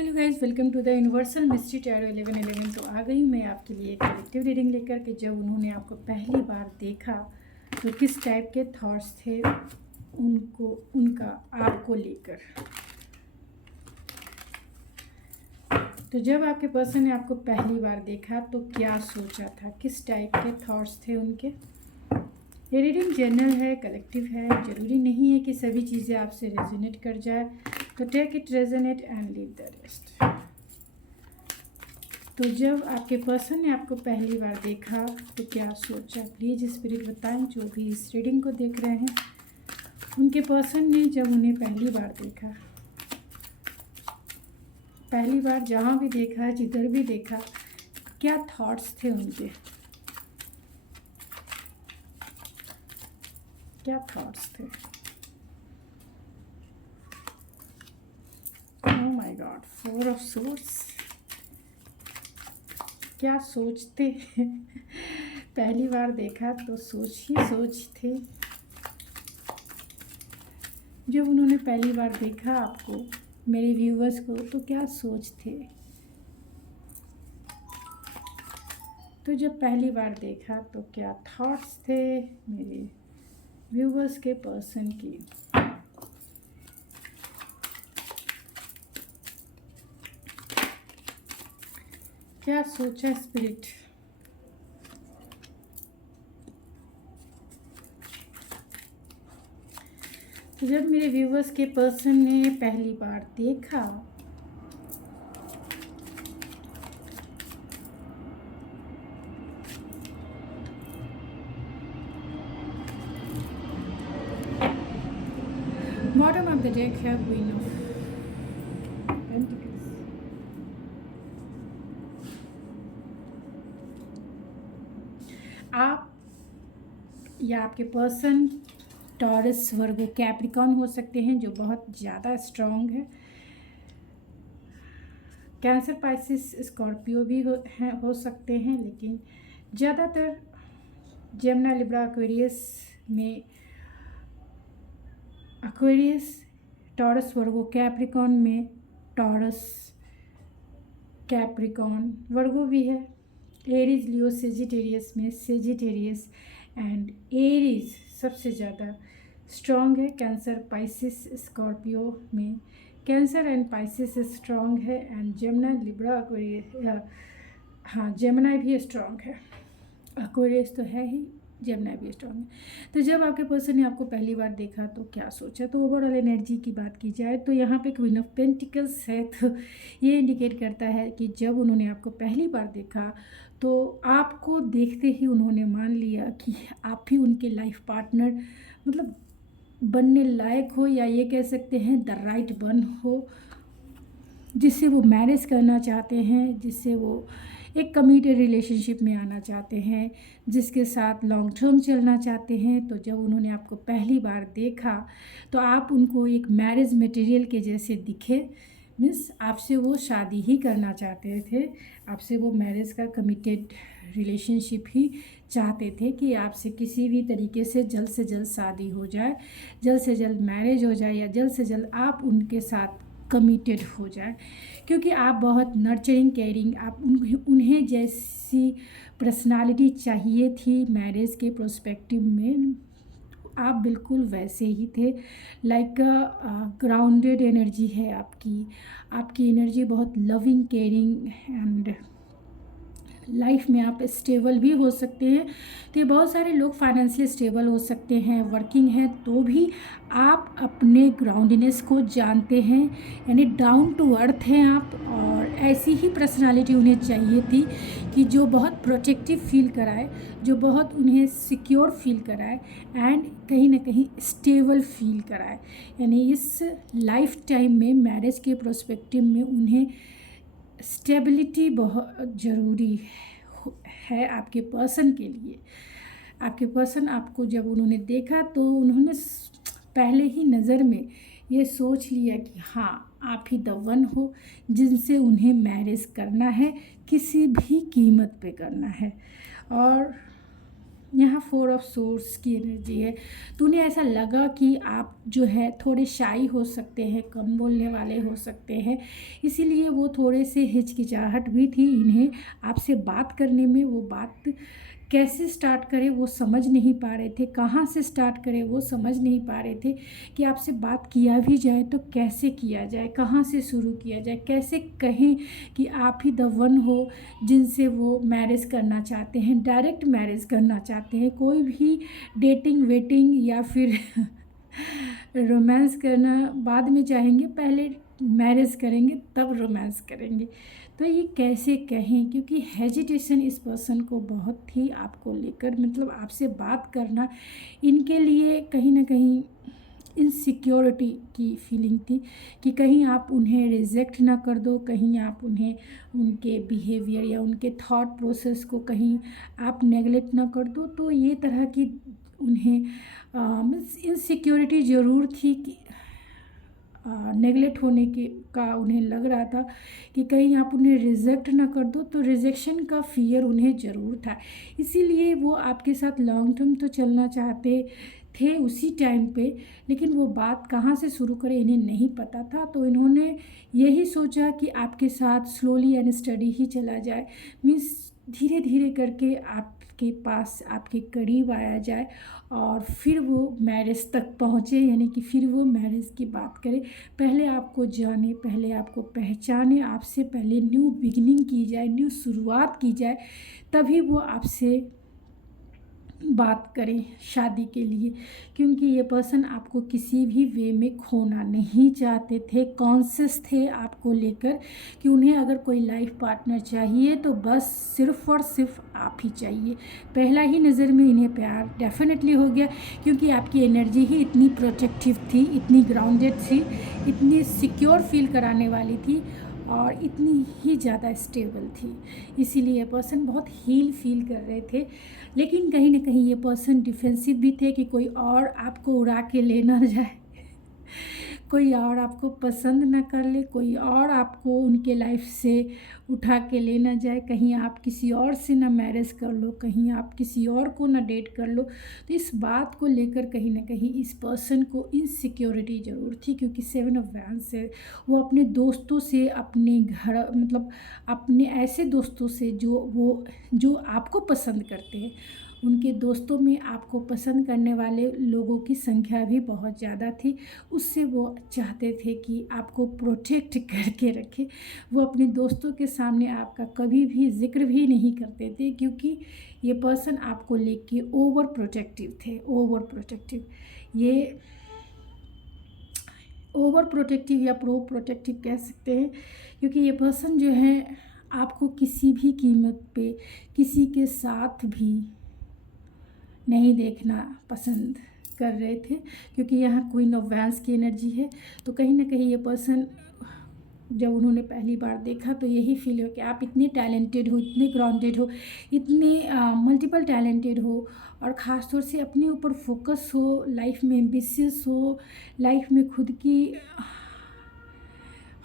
Hello guys, welcome to the universal mystery tarot 1111। तो आ गई मैं आपके लिए एक कलेक्टिव रीडिंग लेकर के। जब उन्होंने आपको पहली बार देखा तो किस टाइप के थॉट्स थे उनका आपको लेकर। तो जब आपके पर्सन ने आपको पहली बार देखा तो क्या सोचा था, किस टाइप के थॉट्स थे उनके। ये रीडिंग जनरल है, कलेक्टिव है, ज़रूरी नहीं है कि सभी चीज़ें आपसे रेजोनेट कर जाए। तो take it resonate and leave the rest. तो जब आपके पर्सन ने आपको पहली बार देखा तो क्या सोचा, प्लीज़ स्पिरिट बताएं। जो भी इस रीडिंग को देख रहे हैं, उनके पर्सन ने जब उन्हें पहली बार देखा, पहली बार जहाँ भी देखा, जिधर भी देखा, क्या थॉट्स थे उनके, क्या थॉट्स थे। Oh my God, 4 of swords. क्या सोचते पहली बार देखा तो सोच ही सोच थे। जब उन्होंने पहली बार देखा आपको, मेरे व्यूवर्स को, तो क्या सोच थे। तो जब पहली बार देखा तो क्या थॉट्स थे मेरे व्यूवर्स के पर्सन की। क्या सोचा स्पिरिट। तो जब मेरे व्यूवर्स के पर्सन ने पहली बार देखा बॉटम ऑफ द डेक है क्वीन ऑफ पेंटिकल्स। आप या आपके पर्सन टॉरस, वर्गो, कैप्रिकॉर्न हो सकते हैं, जो बहुत ज़्यादा स्ट्रॉन्ग है। कैंसर, पाइसिस, स्कॉर्पियो भी हो सकते हैं, लेकिन ज़्यादातर जेमिनी, लिब्रा, एक्वेरियस में, एक्वेरियस, टॉरस, वर्गो, कैप्रिकॉर्न में टॉरस, कैप्रिकॉर्न, वर्गो भी है। एरीज, लियो, सेजिटेरियस में सेजिटेरियस एंड एरीज सबसे ज़्यादा स्ट्रॉन्ग है। कैंसर, पाइसिस, स्कॉर्पियो में कैंसर एंड पाइसिस स्ट्रॉन्ग है। एंड जेमिनी, लिब्रा, एक्वेरियस, हाँ जेमिनी भी स्ट्रॉन्ग है। एक्वेरियस तो है ही, जेमिनी भी स्ट्रॉन्ग है। तो जब आपके पर्सन ने आपको पहली बार देखा तो क्या सोचा। तो ओवरऑल एनर्जी की बात की जाए तो यहाँ पे क्वीन ऑफ पेंटिकल्स है। तो ये इंडिकेट करता है कि जब उन्होंने आपको पहली बार देखा तो आपको देखते ही उन्होंने मान लिया कि आप ही उनके लाइफ पार्टनर, मतलब बनने लायक हो, या ये कह सकते हैं द राइट वन हो, जिससे वो मैरिज करना चाहते हैं, जिससे वो एक कमिटेड रिलेशनशिप में आना चाहते हैं, जिसके साथ लॉन्ग टर्म चलना चाहते हैं। तो जब उन्होंने आपको पहली बार देखा तो आप उनको एक मैरिज मटेरियल के जैसे दिखे। मीन्स आपसे वो शादी ही करना चाहते थे, आपसे वो मैरिज का कमिटेड रिलेशनशिप ही चाहते थे कि आपसे किसी भी तरीके से जल्द शादी हो जाए, जल्द से जल्द मैरिज हो जाए, या जल्द से जल्द आप उनके साथ कमिटेड हो जाए। क्योंकि आप बहुत नर्चरिंग, केयरिंग, आप उन्हें जैसी पर्सनालिटी चाहिए थी मैरिज के प्रोस्पेक्टिव में, आप बिल्कुल वैसे ही थे। लाइक ग्राउंडेड एनर्जी है आपकी एनर्जी बहुत लविंग, केयरिंग एंड लाइफ में आप स्टेबल भी हो सकते हैं। तो ये बहुत सारे लोग फाइनेंशियली स्टेबल हो सकते हैं, वर्किंग हैं, तो भी आप अपने ग्राउंडनेस को जानते हैं, यानी डाउन टू अर्थ हैं आप। और ऐसी ही पर्सनालिटी उन्हें चाहिए थी कि जो बहुत प्रोटेक्टिव फील कराए, जो बहुत उन्हें सिक्योर फील कराए एंड कहीं ना कहीं स्टेबल फील कराए। यानी इस लाइफ टाइम में मैरिज के प्रोस्पेक्टिव में उन्हें स्टेबिलिटी बहुत ज़रूरी है आपके पर्सन के लिए। आपके पर्सन आपको जब उन्होंने देखा तो उन्होंने पहले ही नज़र में ये सोच लिया कि हाँ आप ही द वन हो जिनसे उन्हें मैरिज करना है, किसी भी कीमत पे करना है। और यहाँ 4 ऑफ सोर्स की एनर्जी है। तो उन्हें ऐसा लगा कि आप जो है थोड़े शाई हो सकते हैं, कम बोलने वाले हो सकते हैं, इसीलिए वो थोड़े से हिचकिचाहट भी थी इन्हें आपसे बात करने में। वो बात कैसे स्टार्ट करें वो समझ नहीं पा रहे थे, कहाँ से स्टार्ट करें वो समझ नहीं पा रहे थे कि आपसे बात किया भी जाए तो कैसे किया जाए, कहाँ से शुरू किया जाए, कैसे कहें कि आप ही द वन हो जिनसे वो मैरिज करना चाहते हैं, डायरेक्ट मैरिज करना चाहते हैं। कोई भी डेटिंग वेटिंग या फिर रोमांस करना बाद में चाहेंगे, पहले मैरिज करेंगे तब रोमांस करेंगे। तो ये कैसे कहें, क्योंकि हेजिटेशन इस पर्सन को बहुत थी आपको लेकर, मतलब आपसे बात करना इनके लिए कहीं ना कहीं इनसिक्योरिटी की फीलिंग थी कि कहीं आप उन्हें रिजेक्ट ना कर दो, कहीं आप उन्हें उनके बिहेवियर या उनके थॉट प्रोसेस को कहीं आप नेगलेक्ट ना कर दो। तो ये तरह की उन्हें मीन्स इनसिक्योरिटी ज़रूर थी कि नेगलेक्ट होने के का उन्हें लग रहा था कि कहीं आप उन्हें रिजेक्ट ना कर दो, तो रिजेक्शन का फियर उन्हें ज़रूर था। इसीलिए वो आपके साथ लॉन्ग टर्म तो चलना चाहते थे उसी टाइम पे, लेकिन वो बात कहाँ से शुरू करें इन्हें नहीं पता था। तो इन्होंने यही सोचा कि आपके साथ स्लोली एंड स्टडी ही चला जाए, मीन्स धीरे धीरे करके आपके पास आपके करीब आया जाए और फिर वो मैरिज तक पहुँचे, यानी कि फिर वो मैरिज की बात करें। पहले आपको जाने, पहले आपको पहचाने, आपसे पहले न्यू बिगिनिंग की जाए, न्यू शुरुआत की जाए, तभी वो आपसे बात करें शादी के लिए। क्योंकि ये पर्सन आपको किसी भी वे में खोना नहीं चाहते थे, कॉन्शियस थे आपको लेकर कि उन्हें अगर कोई लाइफ पार्टनर चाहिए तो बस सिर्फ़ और सिर्फ आप ही चाहिए। पहला ही नज़र में इन्हें प्यार डेफिनेटली हो गया, क्योंकि आपकी एनर्जी ही इतनी प्रोटेक्टिव थी, इतनी ग्राउंडेड थी, इतनी सिक्योर फील कराने वाली थी और इतनी ही ज़्यादा स्टेबल थी। इसीलिए ये पर्सन बहुत हील फील कर रहे थे। लेकिन कहीं ना कहीं ये पर्सन डिफेंसिव भी थे कि कोई और आपको उड़ा के ले ना जाए, कोई और आपको पसंद ना कर ले, कोई और आपको उनके लाइफ से उठा के ले ना जाए, कहीं आप किसी और से ना मैरिज कर लो, कहीं आप किसी और को ना डेट कर लो। तो इस बात को लेकर कहीं ना कहीं इस पर्सन को इनसिक्योरिटी ज़रूर थी, क्योंकि 7 ऑफ वैंड्स से वो अपने दोस्तों से, अपने घर मतलब अपने ऐसे दोस्तों से जो आपको पसंद करते हैं, उनके दोस्तों में आपको पसंद करने वाले लोगों की संख्या भी बहुत ज़्यादा थी। उससे वो चाहते थे कि आपको प्रोटेक्ट करके रखे। वो अपने दोस्तों के सामने आपका कभी भी जिक्र भी नहीं करते थे, क्योंकि ये पर्सन आपको लेके ओवर प्रोटेक्टिव थे, ओवर प्रोटेक्टिव। ये ओवर प्रोटेक्टिव या प्रो प्रोटेक्टिव कह सकते हैं, क्योंकि ये पर्सन जो है आपको किसी भी कीमत पे किसी के साथ भी नहीं देखना पसंद कर रहे थे, क्योंकि यहाँ क्वीन ऑफ वैंड्स की एनर्जी है। तो कहीं ना कहीं ये पर्सन जब उन्होंने पहली बार देखा तो यही फील हो कि आप इतने टैलेंटेड हो, इतने ग्राउंडेड हो, इतने मल्टीपल टैलेंटेड हो, और ख़ास तौर से अपने ऊपर फोकस हो, लाइफ में एम्बिशियस हो, लाइफ में खुद की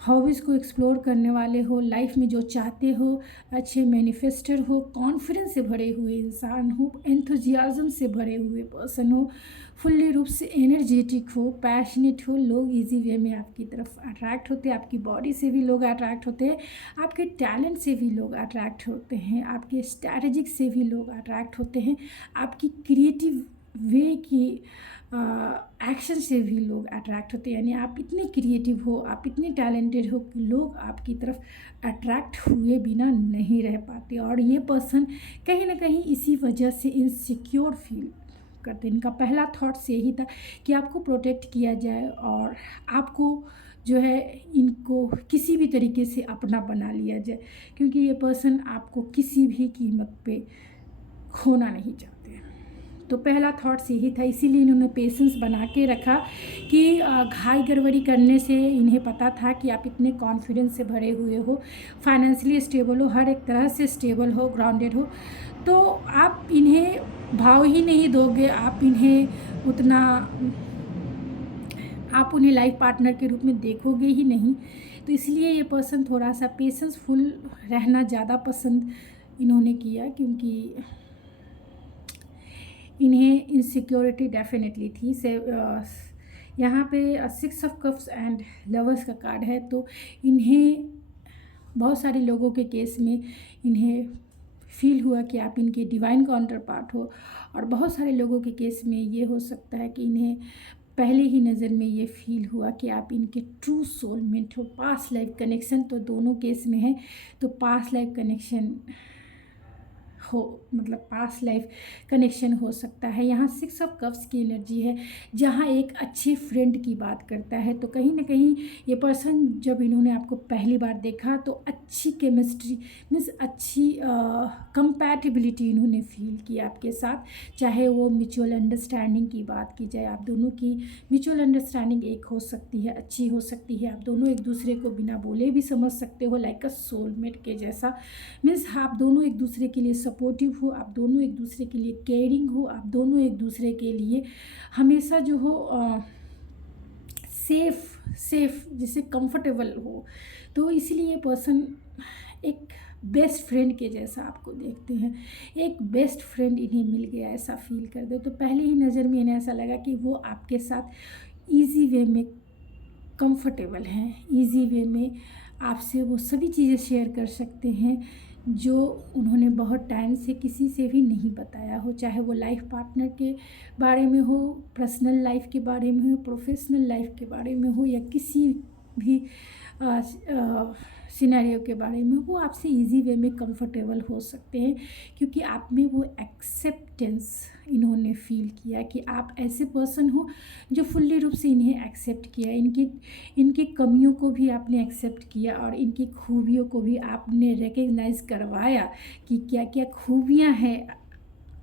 हॉबीज़ को एक्सप्लोर करने वाले हो, लाइफ में जो चाहते हो, अच्छे मैनिफेस्टर हो, कॉन्फिडेंस से भरे हुए इंसान हो, एंथुजियाज़म से भरे हुए पर्सन हो, फुल्ली रूप से एनर्जेटिक हो, पैशनेट हो। लोग इजी वे में आपकी तरफ अट्रैक्ट होते हैं, आपकी बॉडी से भी लोग अट्रैक्ट होते हैं, आपके टैलेंट से भी लोग अट्रैक्ट होते हैं, आपके स्ट्रैटेजिक से भी लोग अट्रैक्ट होते हैं, आपकी क्रिएटिव वे की एक्शन से भी लोग अट्रैक्ट होते हैं। यानी आप इतने क्रिएटिव हो, आप इतने टैलेंटेड हो कि लोग आपकी तरफ अट्रैक्ट हुए बिना नहीं रह पाते। और ये पर्सन कहीं ना कहीं इसी वजह से इनसिक्योर फील करते हैं। इनका पहला थॉट्स यही था कि आपको प्रोटेक्ट किया जाए और आपको जो है इनको किसी भी तरीके से अपना बना लिया जाए, क्योंकि ये पर्सन आपको किसी भी कीमत पे खोना नहीं चाहते। तो पहला थॉट्स यही था, इसीलिए इन्होंने पेशेंस बना के रखा कि घाई गड़बड़ी करने से इन्हें पता था कि आप इतने कॉन्फिडेंस से भरे हुए हो, फाइनेंशियली स्टेबल हो, हर एक तरह से स्टेबल हो, ग्राउंडेड हो, तो आप इन्हें भाव ही नहीं दोगे, आप इन्हें उतना आप उन्हें लाइफ पार्टनर के रूप में देखोगे ही नहीं। तो इसलिए ये पर्सन थोड़ा सा पेशेंसफुल रहना ज़्यादा पसंद इन्होंने किया, क्योंकि इन्हें इनसिक्योरिटी डेफिनेटली थी। से यहाँ पे 6 ऑफ कप्स एंड लवर्स का कार्ड है, तो इन्हें बहुत सारे लोगों के केस में इन्हें फील हुआ कि आप इनके डिवाइन काउंटर पार्ट हो, और बहुत सारे लोगों के केस में ये हो सकता है कि इन्हें पहले ही नज़र में ये फील हुआ कि आप इनके ट्रू सोलमेट हो। पास्ट लाइफ कनेक्शन तो दोनों केस में है, तो पास्ट लाइफ कनेक्शन हो, मतलब पास्ट लाइफ कनेक्शन हो सकता है। यहाँ 6 ऑफ कप्स की एनर्जी है, जहाँ एक अच्छे फ्रेंड की बात करता है। तो कहीं ना कहीं ये पर्सन, जब इन्होंने आपको पहली बार देखा तो अच्छी केमिस्ट्री मीन्स अच्छी कंपैटिबिलिटी इन्होंने फील की आपके साथ। चाहे वो म्यूचुअल अंडरस्टैंडिंग की बात की जाए, आप दोनों की म्यूचुअल अंडरस्टैंडिंग एक हो सकती है, अच्छी हो सकती है। आप दोनों एक दूसरे को बिना बोले भी समझ सकते हो, लाइक अ सोलमेट के जैसा। मीन्स आप दोनों एक दूसरे के लिए सपोर्टिव हो, आप दोनों एक दूसरे के लिए केयरिंग हो, आप दोनों एक दूसरे के लिए हमेशा जो हो सेफ जिससे कंफर्टेबल हो। तो इसीलिए पर्सन एक बेस्ट फ्रेंड के जैसा आपको देखते हैं, एक बेस्ट फ्रेंड इन्हें मिल गया ऐसा फील कर दे। तो पहले ही नज़र में इन्हें ऐसा लगा कि वो आपके साथ ईजी वे में कंफर्टेबल हैं, ईजी वे में आपसे वो सभी चीज़ें शेयर कर सकते हैं जो उन्होंने बहुत टाइम से किसी से भी नहीं बताया हो। चाहे वो लाइफ पार्टनर के बारे में हो, पर्सनल लाइफ के बारे में हो, प्रोफेशनल लाइफ के बारे में हो, या किसी भी सिनेरियो के बारे में, वो आपसे इजी वे में कंफर्टेबल हो सकते हैं, क्योंकि आप में वो एक्सेप्टेंस इन्होंने फील किया कि आप ऐसे पर्सन हो जो फुल्ली रूप से इन्हें एक्सेप्ट किया। इनकी कमियों को भी आपने एक्सेप्ट किया, और इनकी खूबियों को भी आपने रिकग्नाइज करवाया कि क्या क्या खूबियाँ हैं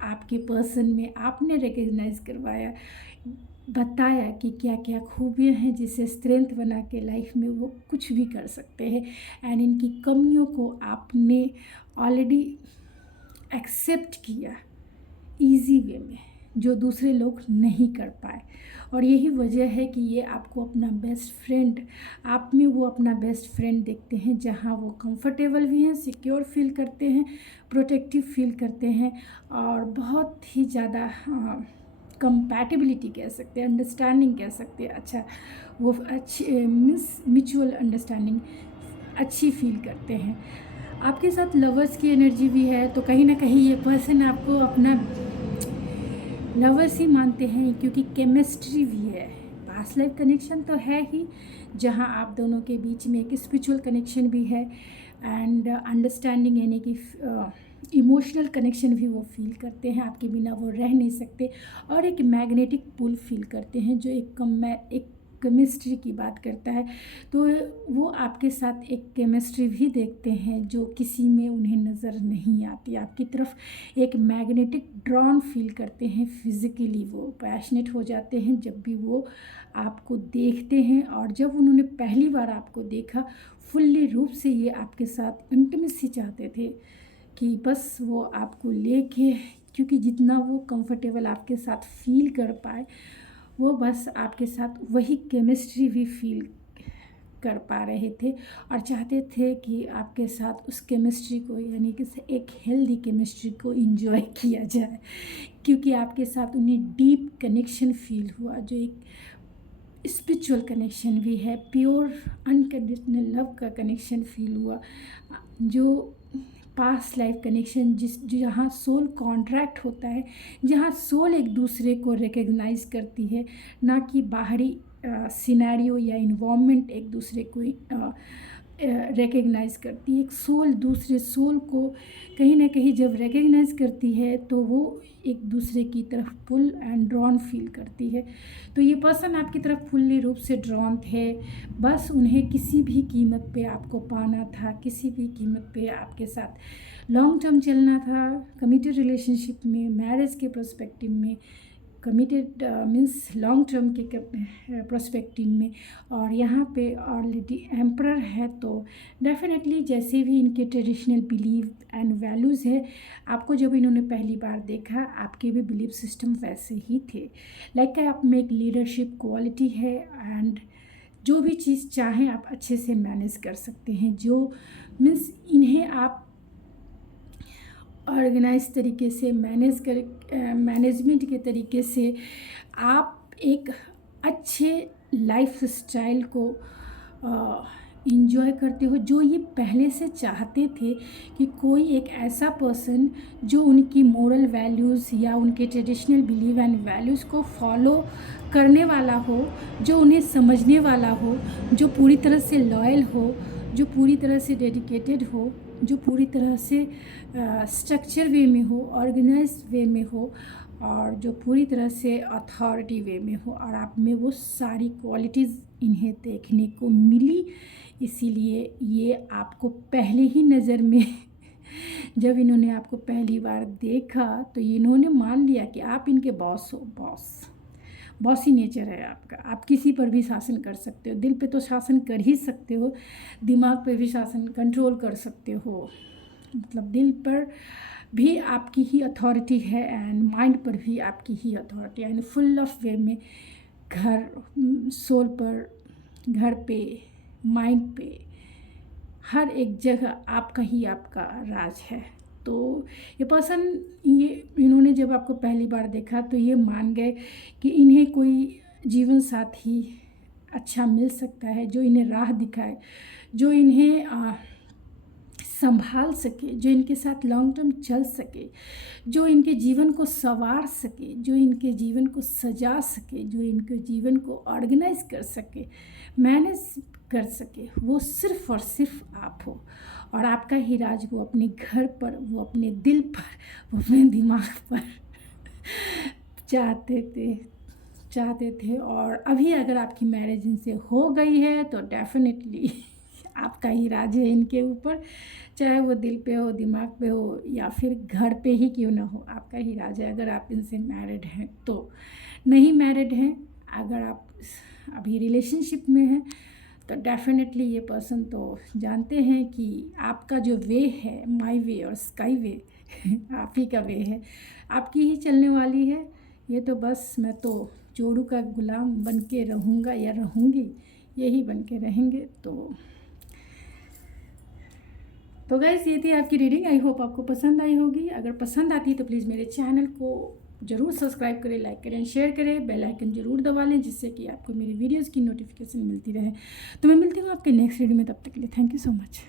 आपके पर्सन में, आपने रिकग्नाइज करवाया, बताया कि क्या क्या खूबियाँ हैं जिसे स्ट्रेंथ बना के लाइफ में वो कुछ भी कर सकते हैं। एंड इनकी कमियों को आपने ऑलरेडी एक्सेप्ट किया इजी वे में, जो दूसरे लोग नहीं कर पाए। और यही वजह है कि ये आपको अपना बेस्ट फ्रेंड, आप में वो अपना बेस्ट फ्रेंड देखते हैं, जहाँ वो कंफर्टेबल भी हैं, सिक्योर फील करते हैं, प्रोटेक्टिव फील करते हैं, और बहुत ही ज़्यादा कंपैटिबिलिटी कह सकते हैं, अंडरस्टैंडिंग कह सकते हैं। अच्छा, वो अच्छी मीन्स म्यूचुअल अंडरस्टैंडिंग अच्छी फील करते हैं। आपके साथ लवर्स की एनर्जी भी है, तो कहीं ना कहीं ये पर्सन आपको अपना लवर्स ही मानते हैं, क्योंकि केमिस्ट्री भी है। पास्ट लाइफ कनेक्शन तो है ही, जहां आप दोनों के बीच में एक स्पिरिचुअल कनेक्शन भी है, एंड अंडरस्टैंडिंग यानी कि इमोशनल कनेक्शन भी वो फील करते हैं, आपके बिना वो रह नहीं सकते। और एक मैग्नेटिक पुल फील करते हैं, जो एक केमिस्ट्री की बात करता है। तो वो आपके साथ एक केमिस्ट्री भी देखते हैं जो किसी में उन्हें नज़र नहीं आती। आपकी तरफ एक मैग्नेटिक ड्रॉन फील करते हैं, फिज़िकली वो पैशनेट हो जाते हैं जब भी वो आपको देखते हैं। और जब उन्होंने पहली बार आपको देखा, फुल्ली रूप से ये आपके साथ इंटीमेसी चाहते थे कि बस वो आपको लेके, क्योंकि जितना वो कंफर्टेबल आपके साथ फील कर पाए, वो बस आपके साथ वही केमिस्ट्री भी फील कर पा रहे थे, और चाहते थे कि आपके साथ उस केमिस्ट्री को, यानी कि एक हेल्दी केमिस्ट्री को एंजॉय किया जाए, क्योंकि आपके साथ उन्हें डीप कनेक्शन फील हुआ, जो एक स्पिरिचुअल कनेक्शन भी है, प्योर अनकंडीशनल लव का कनेक्शन फील हुआ, जो पास्ट लाइफ कनेक्शन जहाँ सोल कॉन्ट्रैक्ट होता है, जहाँ सोल एक दूसरे को रिकग्नाइज करती है, ना कि बाहरी सिनेरियो या इन्वायरमेंट एक दूसरे को रिकग्नाइज करती है। एक सोल दूसरे सोल को कहीं ना कहीं जब रिकग्नाइज करती है, तो वो एक दूसरे की तरफ पुल एंड ड्रॉन फील करती है। तो ये पर्सन आपकी तरफ फुल्ली रूप से ड्रॉन थे, बस उन्हें किसी भी कीमत पे आपको पाना था, किसी भी कीमत पे आपके साथ लॉन्ग टर्म चलना था, कमिटेड रिलेशनशिप में, मैरिज के पर्सपेक्टिव में, कमिटेड मीन्स लॉन्ग टर्म के प्रोस्पेक्टिव में। और यहाँ पे ऑलरेडी एम्परर है, तो डेफिनेटली जैसे भी इनके ट्रेडिशनल बिलीव एंड वैल्यूज़ है, आपको जब इन्होंने पहली बार देखा, आपके भी बिलीव सिस्टम वैसे ही थे। लाइक आप में एक लीडरशिप क्वालिटी है, एंड जो भी चीज़ चाहें आप अच्छे से मैनेज कर सकते हैं। जो मीन्स इन्हें आप ऑर्गेनाइज तरीके से मैनेजमेंट के तरीके से आप एक अच्छे लाइफ स्टाइल को इंजॉय करते हो, जो ये पहले से चाहते थे कि कोई एक ऐसा पर्सन जो उनकी मोरल वैल्यूज़ या उनके ट्रेडिशनल बिलीव एंड वैल्यूज़ को फॉलो करने वाला हो, जो उन्हें समझने वाला हो, जो पूरी तरह से लॉयल हो, जो पूरी तरह से डेडिकेटेड हो, जो पूरी तरह से स्ट्रक्चर वे में हो, ऑर्गेनाइज वे में हो, और जो पूरी तरह से अथॉरिटी वे में हो। और आप में वो सारी क्वालिटीज़ इन्हें देखने को मिली, इसीलिए ये आपको पहले ही नज़र में जब इन्होंने आपको पहली बार देखा तो इन्होंने मान लिया कि आप इनके बॉस हो। बॉसी नेचर है आपका, आप किसी पर भी शासन कर सकते हो। दिल पे तो शासन कर ही सकते हो, दिमाग पे भी शासन कंट्रोल कर सकते हो, मतलब दिल पर भी आपकी ही अथॉरिटी है एंड माइंड पर भी आपकी ही अथॉरिटी है। एंड फुल ऑफ वे में घर, सोल पर, घर पे, माइंड पे, हर एक जगह आपका राज है। तो ये पर्सन, ये इन्होंने जब आपको पहली बार देखा तो ये मान गए कि इन्हें कोई जीवन साथी अच्छा मिल सकता है, जो इन्हें राह दिखाए, जो इन्हें संभाल सके, जो इनके साथ लॉन्ग टर्म चल सके, जो इनके जीवन को संवार सके, जो इनके जीवन को सजा सके, जो इनके जीवन को ऑर्गेनाइज कर सके, मैनेज कर सके, वो सिर्फ़ और सिर्फ आप हो। और आपका ही राज वो अपने घर पर, वो अपने दिल पर, वो अपने दिमाग पर चाहते थे। और अभी अगर आपकी मैरिज इनसे हो गई है तो डेफिनेटली आपका ही राज है इनके ऊपर, चाहे वो दिल पे हो, दिमाग पे हो, या फिर घर पे ही क्यों ना हो, आपका ही राज है अगर आप इनसे मैरिड हैं तो। नहीं मैरिड हैं, अगर आप अभी रिलेशनशिप में हैं तो डेफिनेटली ये पर्सन तो जानते हैं कि आपका जो वे है, माई वे और स्काई वे आप ही का वे है, आपकी ही चलने वाली है। ये तो बस मैं तो जोड़ू का गुलाम बन के रहूँगा या रहूँगी, यही बन के रहेंगे। तो गाइस, ये थी आपकी रीडिंग। आई होप आपको पसंद आई होगी। अगर पसंद आती है तो प्लीज़ मेरे चैनल को ज़रूर सब्सक्राइब करें, लाइक करें, शेयर करें, बेल आइकन ज़रूर दबा लें, जिससे कि आपको मेरी वीडियोज़ की नोटिफिकेशन मिलती रहे। तो मैं मिलती हूँ आपके नेक्स्ट वीडियो में, तब तक के लिए थैंक यू सो मच।